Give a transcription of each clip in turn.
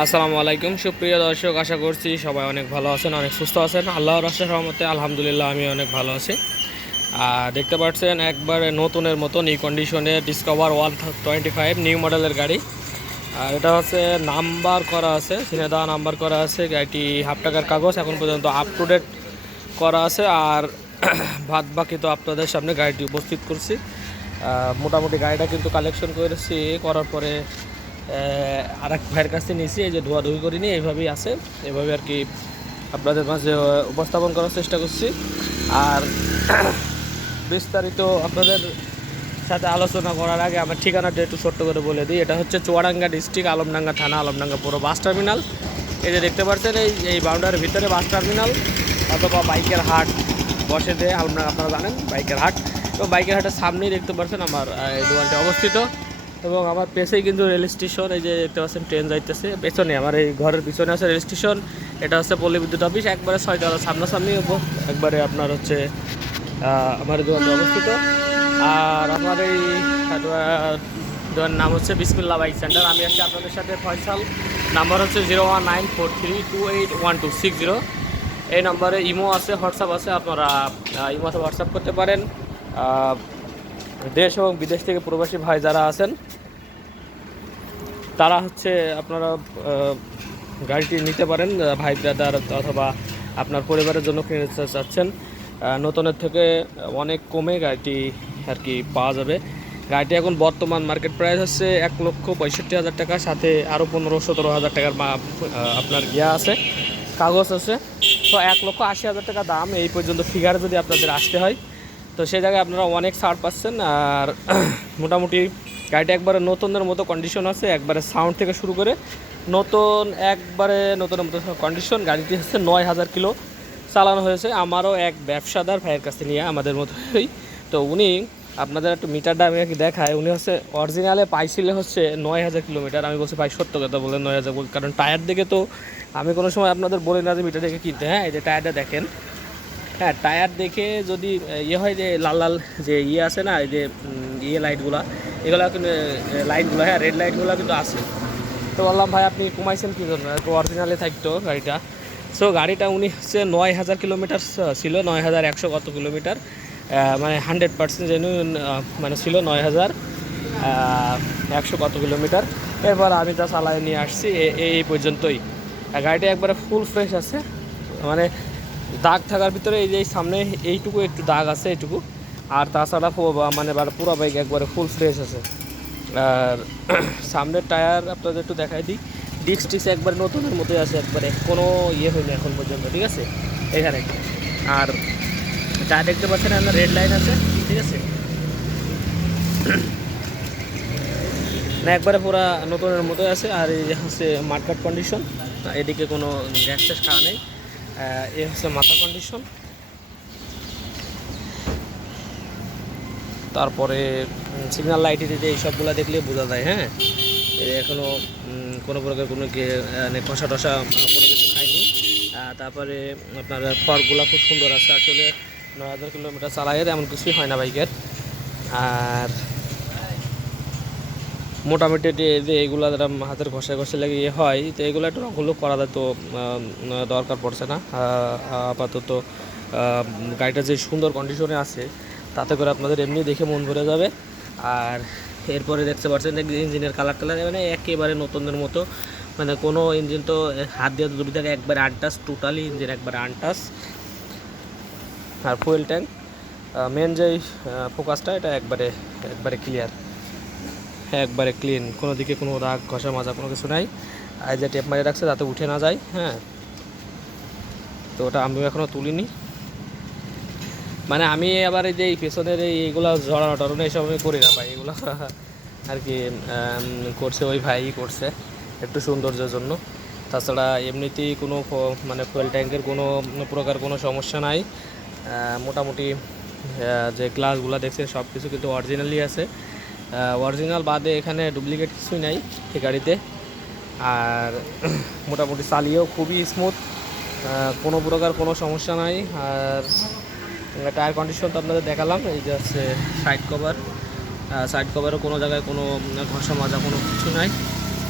আসসালামু আলাইকুম সুপ্রিয় দর্শক, আশা করছি সবাই অনেক ভালো আছেন, অনেক সুস্থ আছেন। আল্লাহর রাস্তার রহমতে আলহামদুলিল্লাহ আমি অনেক ভালো আছি। দেখতে পাচ্ছেন একবারে নতুনের মতন এই কন্ডিশনে ডিসকভার 125 নিউ মডেলের গাড়ি। আর এটা হচ্ছে নাম্বার করা আছে, চিনে দেওয়া নাম্বার করা আছে। গাড়িটি হাফ টাকার কাগজ এখন পর্যন্ত আপ টু ডেট করা আছে। আর বাদ বাকি তো আপনাদের সামনে গাড়িটি উপস্থিত করছি। মোটামুটি গাড়িটা কিন্তু কালেকশন করেছি, করার পরে আর এক ভাইয়ের কাছে নিয়েছি। এই যে ধোয়াধুয়ি করিনি, এইভাবেই আছে। এভাবে আর কি আপনাদের মাঝে উপস্থাপন করার চেষ্টা করছি। আর বিস্তারিত আপনাদের সাথে আলোচনা করার আগে আমার ঠিকানাটা একটু ছোট্ট করে বলে দিই। এটা হচ্ছে চুয়াডাঙ্গা ডিস্ট্রিক্ট, আলমডাঙ্গা থানা, আলমডাঙ্গা পুরো বাস টার্মিনাল। এই যে দেখতে পাচ্ছেন এই বাউন্ডারির ভিতরে বাস টার্মিনাল অথবা বাইকের হাট বসে দিয়ে আলমডাঙ্গা, আপনারা জানেন বাইকের হাট। তো বাইকের হাটের সামনেই দেখতে পাচ্ছেন আমার এই দোকানটি অবস্থিত। এবং আমার পেছেই কিন্তু রেল স্টেশন, এই যে দেখতে পাচ্ছেন ট্রেন যাইতেছে পেছনে, আমার এই ঘরের পিছনে আছে রেল স্টেশন। এটা হচ্ছে পল্লী বিদ্যুৎ অফিস, একবারে 6 টাকা সামনাসামনি একবারে আপনার হচ্ছে আমার দোকানটি অবস্থিত। আর আমার এই দোকানের নাম হচ্ছে বিসমিল্লাহ বাইক সেন্টার। আমি আজকে আপনাদের সাথে ফয়সাল। নাম্বার হচ্ছে 019432811260। এই নম্বরে ইমো আছে, হোয়াটসঅ্যাপ আছে, আপনারা ইমোতে হোয়াটসঅ্যাপ করতে পারেন। দেশ এবং বিদেশ থেকে প্রবাসী ভাই যারা আছেন তারা হচ্ছে আপনারা গাড়িটি নিতে পারেন, ভাই ব্রাদার অথবা আপনার পরিবারের জন্য কিনতে চাচ্ছেন। নতুনের থেকে অনেক কমে গাড়িটি আর কি পাওয়া যাবে। গাড়িটি এখন বর্তমান মার্কেট প্রাইস হচ্ছে 1,65,000 টাকা, সাথে আরও 15-17 হাজার টাকার আপনার ইয়া আছে, কাগজ আছে। তো 1,80,000 টাকা দাম এই পর্যন্ত ফিগার যদি আপনাদের আসতে হয়, তো সেই জায়গায় আপনারা অনেক ছাড় পাচ্ছেন। আর মোটামুটি গাড়িটা একবারে নতুনের মতো কন্ডিশন আছে, একবারে সাউন্ড থেকে শুরু করে নতুন, একবারে নতুনের মতো কন্ডিশন। গাড়িটি হচ্ছে 9,000 কিলো চালানো হয়েছে। আমারও এক ব্যবসাদার ভাইয়ের কাছে নিয়ে আমাদের মতোই। তো উনি আপনাদের একটু মিটারটা আমি দেখায়, উনি হচ্ছে অরিজিনালে পাইছিলে হচ্ছে 9,000 কিলোমিটার। আমি বলছি ভাই সত্য কথা বলে 9,000, কারণ টায়ার দেখে তো আমি কোনো সময় আপনাদের বলি না যে মিটার দেখে কিনতে। হ্যাঁ, এই যে টায়ারটা দেখেন, হ্যাঁ টায়ার দেখে যদি ইয়ে হয় যে লাল লাল যে ইয়ে আছে না, এই যে ইয়ে লাইটগুলো, এগুলো কিন্তু লাইটগুলো, হ্যাঁ রেড লাইটগুলো কিন্তু আছে। তো বললাম ভাই আপনি কমাইছেন কী জন্য, একটু অরিজিনালে থাকতো গাড়িটা। সো গাড়িটা উনি হচ্ছে 9,000 কিলোমিটার ছিল, 9,100 কত কিলোমিটার, মানে 100% জেনুইন মানে ছিল 9,100 কত কিলোমিটার। এরপর আমি তা চালাই নিয়ে আসছি এই পর্যন্তই। গাড়িটা একবারে ফুল ফ্রেশ আছে, মানে দাগ থাকার ভিতরে এই যে সামনে এইটুকু একটু দাগ আছে এইটুকু। আর তাছাড়া মানে পুরো বাইক একবারে ফুল ফ্রেশ আছে। আর সামনের টায়ার আপনাদের একটু দেখাই দিই, ডিস্ক টিক্স একবারে নতুনের মতোই আছে, একবারে কোনো ইয়ে হয়নি এখন পর্যন্ত, ঠিক আছে এখানে। আর টায়ার দেখতে পাচ্ছেন আপনার রেড লাইন আছে, ঠিক আছে না, একবারে পুরো নতুনের মতোই আছে। আর এই যে হচ্ছে মার্কেট কন্ডিশন, এদিকে কোনো গ্যাস ট্যাস খাওয়া নেই। এ হচ্ছে মাথা কন্ডিশন। তারপরে সিগন্যাল লাইট দিতে এইসবগুলো দেখলে বোঝা যায়। হ্যাঁ, এখনও কোনো প্রকার কোনো কষা টষা কোনো কিছু খাইনি। তারপরে আপনার ফর্কগুলো খুব সুন্দর আছে, আসলে 9,000 কিলোমিটার চালায় এমন কিছুই হয় না বাইকের। আর মোটামুটি যে এইগুলো যারা হাতের ঘষা ঘষে লাগে ইয়ে হয়, তো এগুলো একটু রঙগুলো করা যায়, তো দরকার পড়ছে না আপাতত। গাড়িটা যে সুন্দর কন্ডিশনে আছে তাতে করে আপনাদের এমনি দেখে মন ভরে যাবে। আর এরপরে দেখতে পাচ্ছেন ইঞ্জিনের কালার মানে একেবারে নতুনের মতো, মানে কোনো ইঞ্জিন তো হাত দিয়ে দুটি থেকে একবারে আনটাচ, টোটালি ইঞ্জিন একবারে আনটাচ। আর ফুয়েল ট্যাঙ্ক মেন যেই ফোকাসটা, এটা একবারে একবারে ক্লিয়ার, একবারে ক্লিন, কোনো দিকে কোনো রাগ ঘষা মাজা কোনো কিছু নাই। আর যে টেপ মারিয়ে রাখছে যাতে উঠে না যায়। হ্যাঁ, তো ওটা আমিও এখনও তুলিনি, মানে আমি আবার এই যে এই পেছনের এইগুলো জড়ানো টড়ানো এইসব আমি করি না ভাই, এগুলো আর কি করছে ওই ভাই করছে একটু সৌন্দর্যের জন্য। তাছাড়া এমনিতেই কোনো মানে ফুয়েল ট্যাঙ্কের কোনো প্রকার কোনো সমস্যা নাই। মোটামুটি যে গ্লাসগুলো দেখছেন সব কিছু কিন্তু অরিজিনালি আছে, অরিজিনাল বাদে এখানে ডুপ্লিকেট কিছুই নাই এই গাড়িতে। আর মোটামুটি চালিয়েও খুবই স্মুথ, কোনো প্রকার কোনো সমস্যা নাই। আর টায়ার কন্ডিশন তো আপনাদের দেখালাম, এই যে হচ্ছে সাইড কভার, সাইড কভারও কোনো জায়গায় কোনো ঘষা মাজা কোনো কিছু নাই।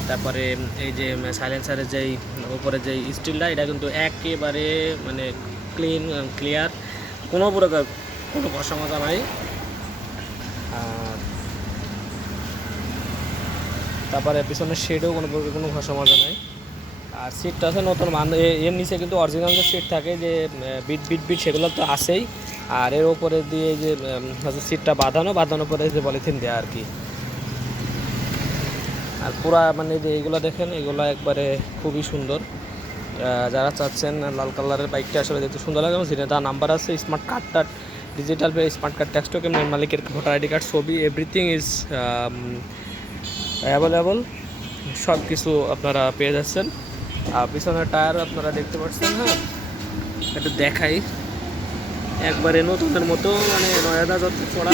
তারপরে এই যে সাইলেন্সারের যেই উপরে যেই স্টিলটা, এটা কিন্তু একেবারে মানে ক্লিয়ার, কোনো প্রকার কোনো সমস্যা নাই। আর তারপরে পিছনের শেডেও কোনো ঘষা মাজা নাই। আর সিটটা আছে নতুন এর নিচে কিন্তু অরিজিনাল যে সিট থাকে যে বিট সেগুলো তো আছেই। আর এর ওপরে দিয়ে যে হচ্ছে সিটটা বাঁধানো পরে যে পলিথিন দেওয়া আর কি। আর পুরা মানে যে এইগুলো দেখেন, এগুলো একবারে খুবই সুন্দর। যারা চাচ্ছেন লাল কালারের বাইকটা আসলে দেখতে সুন্দর লাগে, এবং যেটা তার নাম্বার আছে, স্মার্ট কার্ডটা digital smart card text token, মালিকের ভোটার আইডি কার্ড, ছবি, এভরিথিং ইজ অ্যাভেলেবল, সব কিছু আপনারা পেয়ে যাচ্ছেন। আর পিছনের টায়ার আপনারা দেখতে পাচ্ছেন। হ্যাঁ, একটু দেখাই, একবারে নতুনের মতো, মানে 9,000 যত চড়া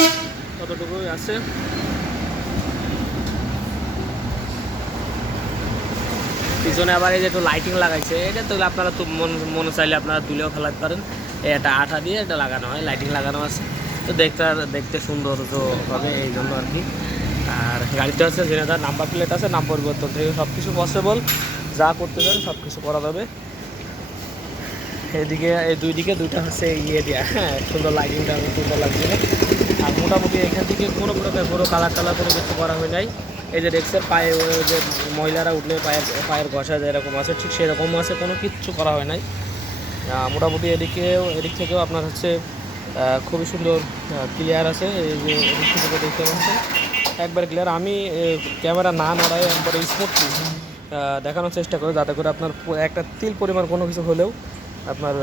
ততটুকুই আছে। পিছনে আবার এই যে একটু লাইটিং লাগাইছে, এটা তো আপনারা তো মনে চাইলে আপনারা তুলেও ফেলাতে পারেন। এটা আঠা দিয়ে এটা লাগানো হয়, লাইটিং লাগানো আছে, তো দেখতে সৌন্দর্য হবে এই জন্য আর কি। আর গাড়িতে আছে যেটা নাম্বার প্লেট আছে, নাম পরিবর্তন থেকে সব কিছু পসিবল, যা করতে চান সব কিছু করা যাবে। এদিকে এই দুইটা হচ্ছে ইয়ে দেওয়া, হ্যাঁ সুন্দর, লাইটিংটা সুন্দর লাগছে। আর মোটামুটি এখান থেকে কোনো প্রকার কোনো কালার কোনো কিছু করা হয় নাই। এই যে রেক্সের পায়ে যে মহিলারা উঠলে পায়ের ঘষা যেরকম আছে ঠিক সেরকম আছে, কোনো কিচ্ছু করা হয় নাই। মোটামুটি এদিক থেকেও আপনার হচ্ছে খুবই সুন্দর ক্লিয়ার আছে। এই যে এদিক থেকে দেখতে পাচ্ছেন একবার ক্লিয়ার। আমি ক্যামেরা না নড়াই একবারে স্মুথলি দেখানোর চেষ্টা করি, যাতে করে আপনার একটা তিল পরিমাণ কোনো কিছু হলেও আপনার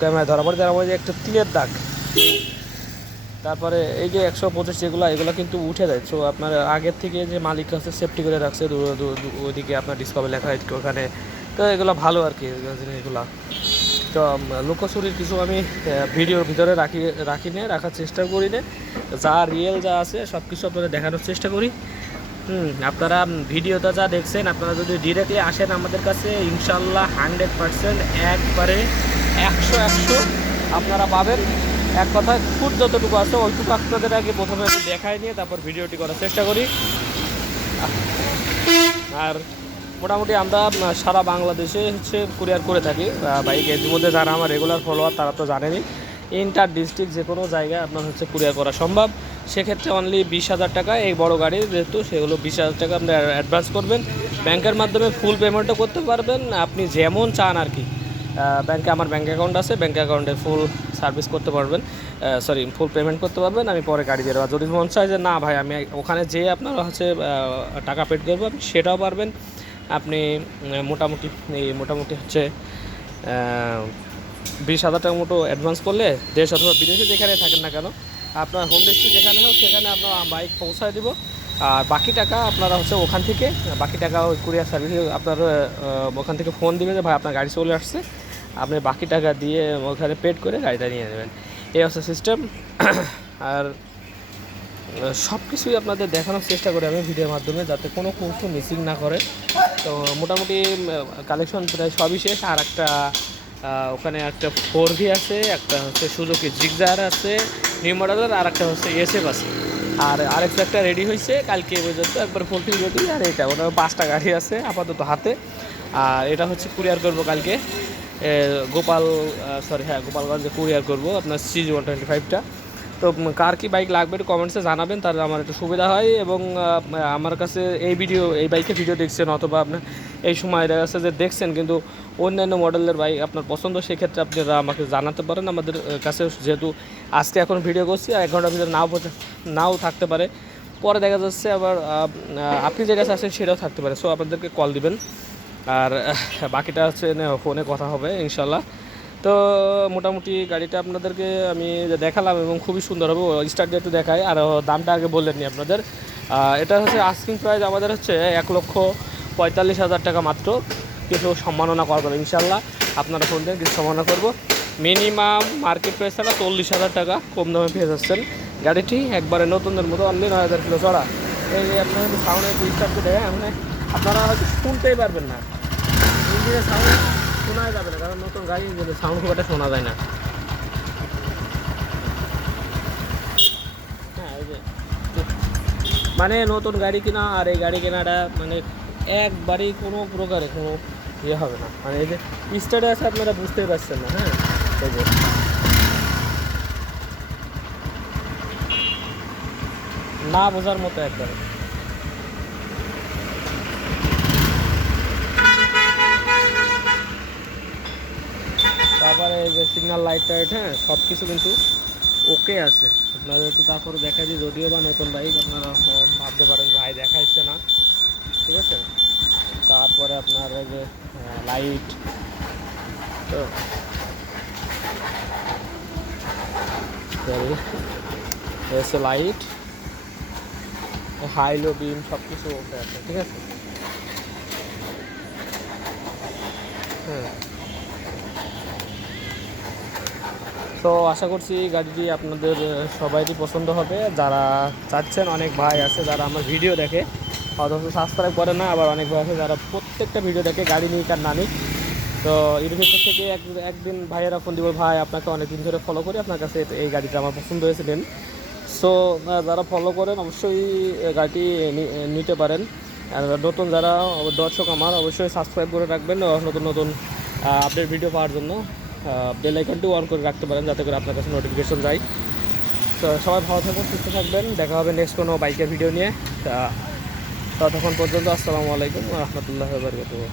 ক্যামেরায় ধরা পড়ে। যারা বলে যে একটা তিলের দাগ, তারপরে এই যে 125 এগুলো কিন্তু উঠে যায়। সো আপনার আগের থেকে যে মালিক আছে সেফটি করে রাখছে, ওইদিকে আপনার ডিসকাভার লেখা হয় ওখানে, তো এগুলো ভালো আর কি জিনিসগুলো। তো লুকোচুরির কিছু আমি ভিডিওর ভিতরে রাখার চেষ্টা করি না, যা রিয়েল যা আছে সব কিছু আপনাদের দেখানোর চেষ্টা করি। আপনারা ভিডিওটা যা দেখছেন, আপনারা যদি ডিরেক্টলি আসেন আমাদের কাছে, ইনশাল্লাহ 100% একবারে 100 আপনারা পাবেন। এক কথায় ফুট যতটুকু আছে ওইটুকু আপনাদের আগে প্রথমে দেখায় নিয়ে তারপর ভিডিওটি করার চেষ্টা করি। আর মোটামুটি আমরা সারা বাংলাদেশে হচ্ছে কুরিয়ার করে থাকি বাইক। এর মধ্যে যারা আমার রেগুলার ফলোয়ার তারা তো জানেনই, ইন্টার ডিস্ট্রিক্ট যে কোনো জায়গায় আপনার হচ্ছে কুরিয়ার করা সম্ভব। সেক্ষেত্রে অনলি 20,000 টাকা, এই বড় গাড়ির যেহেতু সেগুলো 20,000 টাকা আপনি অ্যাডভান্স করবেন। ব্যাংকের মাধ্যমে ফুল পেমেন্টও করতে পারবেন, আপনি যেমন চান আর কি। আমার ব্যাঙ্ক অ্যাকাউন্ট আছে, ব্যাঙ্ক অ্যাকাউন্টে ফুল সার্ভিস করতে পারবেন, ফুল পেমেন্ট করতে পারবেন। আমি পরে গাড়ি দিয়ে দেবো। যদি মন চায় যে না ভাই আমি ওখানে যেয়ে আপনারা হচ্ছে টাকা পেড করবো, আপনি সেটাও পারবেন। আপনি মোটামুটি হচ্ছে 20,000 টাকা মতো অ্যাডভান্স করলে দেশ অথবা বিদেশে যেখানে থাকেন না কেন, আপনার হোম ডিস্ট্রিক্ট যেখানে হোক সেখানে আপনার বাইক পৌঁছায় দিব। আর বাকি টাকা আপনারা হচ্ছে ওখান থেকে, বাকি টাকা ওই কুরিয়ার সার্ভিস আপনার ওখান থেকে ফোন দিবে যে ভাই আপনার গাড়ি চলে আসছে, আপনি বাকি টাকা দিয়ে ওখানে পেড করে গাড়িটা নিয়ে নেবেন। এই হচ্ছে সিস্টেম। আর সব কিছুই আপনাদের দেখানোর চেষ্টা করি আমি ভিডিওর মাধ্যমে, যাতে কোনো কিছু মিসিং না করে। তো মোটামুটি কালেকশন প্রায় সবই শেষ। আর একটা ওখানে একটা 4V আছে, একটা হচ্ছে সুজুকি জিক্সার আছে নিউ মডেলের, আর একটা হচ্ছে SF আছে। আর একটা রেডি হয়েছে কালকে পর্যন্ত, একবার ফুলফিল রেডি। আর এটা ওটা 5টা গাড়ি আছে আপাতত হাতে। আর এটা হচ্ছে কুরিয়ার করবো কালকে গোপালগঞ্জে কুরিয়ার করবো আপনার CG125টা। তো কার কি বাইক লাগবে একটু কমেন্টসে জানাবেন, তাহলে আমার একটু সুবিধা হয়। এবং আমার কাছে এই বাইকের ভিডিও দেখছেন, অথবা আপনার এই সময় দেখা যাচ্ছে যে দেখছেন কিন্তু অন্যান্য মডেলের বাইক আপনার পছন্দ, সেক্ষেত্রে আপনারা আমাকে জানাতে পারেন। আমাদের কাছে যেহেতু আজকে এখন ভিডিও করছি, আর 1 ঘন্টার ভিতরে নাও থাকতে পারে, পরে দেখা যাচ্ছে আবার আপনি যে কাছে আছেন সেটাও থাকতে পারে। সো আপনাদেরকে কল দিবেন, আর বাকিটা হচ্ছে ফোনে কথা হবে ইনশাল্লাহ। তো মোটামুটি গাড়িটা আপনাদেরকে আমি দেখালাম এবং খুবই সুন্দর হবে। স্টার্ট দিয়ে একটু দেখাই, আর দামটা আগে বললেননি আপনাদের। এটা হচ্ছে আস্কিং প্রাইস আমাদের হচ্ছে 1,45,000 টাকা মাত্র। কিছু সম্মাননা করা যাবে ইনশাল্লাহ, আপনারা ফোন দেন কিছু সম্মাননা করবো। মিনিমাম মার্কেট প্রাইস ছাড়া 40,000 টাকা কম দামে পেয়ে যাচ্ছেন গাড়িটি, একবারে নতুনদের মতো। অনলি 9,000 কিলো চড়া। এই আপনার একটু সাউন্ড একটু স্টার্ট করে দেয়, আপনারা হয়তো শুনতেই পারবেন না, ইঞ্জিনের সাউন্ড শোনা যাবে না, কারণ নতুন গাড়ি সাউন্ড খুব একটা শোনা যায় না। হ্যাঁ, এই যে মানে নতুন গাড়ি কেনা আর এই গাড়ি কেনাটা মানে একবারেই কোনো প্রকারে কোনো ইয়ে হবে না, মানে এই যে স্টার্টে আছে আপনারা বুঝতেই পারছেন না। হ্যাঁ, এই যে না বোঝার মতো একবারে। তারপরে এই যে সিগন্যাল লাইট টাইট, হ্যাঁ সব কিছু কিন্তু ওকে আছে। আপনাদের একটু তারপরে দেখা যায়, যদিও বা নতুন বাইক আপনারা ভাবতে পারেন ভাই দেখাইছে না, ঠিক আছে। তারপরে আপনার এই যে লাইট, তো এসে লাইট, হাইলো বিম সব কিছু ওকে আছে, ঠিক আছে। হ্যাঁ, তো আশা করছি গাড়িটি আপনাদের সবাইরই পছন্দ হবে। যারা চাচ্ছেন, অনেক ভাই আছে যারা আমার ভিডিও দেখে অথচ সাবস্ক্রাইব করে না, আবার অনেক ভাই আছে যারা প্রত্যেকটা ভিডিও দেখে, গাড়ি নিক আর না নিক। তো এর ভিতর থেকে একদিন ভাইয়েরা ফোন দিব, ভাই আপনাকে অনেকদিন ধরে ফলো করি, আপনার কাছে এই গাড়িটা আমার পছন্দ হয়েছে নেন। সো যারা ফলো করেন অবশ্যই গাড়িটি নিতে পারেন। আর নতুন যারা দর্শক আমার, অবশ্যই সাবস্ক্রাইব করে রাখবেন নতুন নতুন আপডেট ভিডিও পাওয়ার জন্য। বেল আইকনটিও অন করে রাখতে পারেন যাতে করে আপনার কাছে নোটিফিকেশন যায়। তো সবাই ভালো থাকবেন, সুস্থ থাকবেন, দেখা হবে নেক্সট কোনো বাইকের ভিডিও নিয়ে। ততক্ষণ পর্যন্ত আসসালামু আলাইকুম ওয়া রাহমাতুল্লাহি ওয়া বারাকাতুহু।